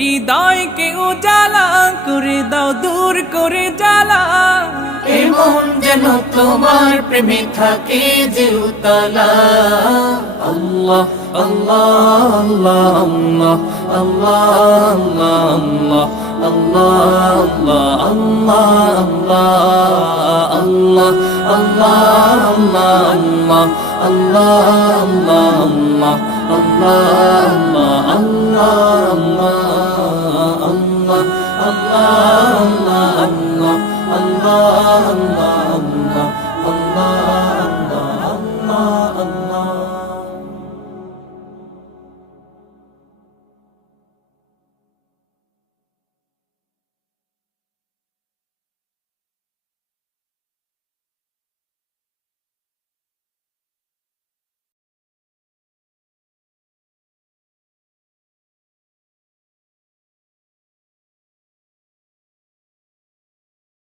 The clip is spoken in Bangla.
হৃদয়কে উজালা করে দাও, দূর করে জ্বালা। এমন যেন তোমার প্রেমে থাকে যে উতলা। আল্লাহ আল্লাহ আল্লাহ আল্লাহ আল্লাহ আল্লাহ আল্লাহ আল্লাহ আল্লাহ আল্লাহ আল্লাহ আল্লাহ আল্লাহ আল্লাহ আল্লাহ আল্লাহ আল্লাহ আল্লাহ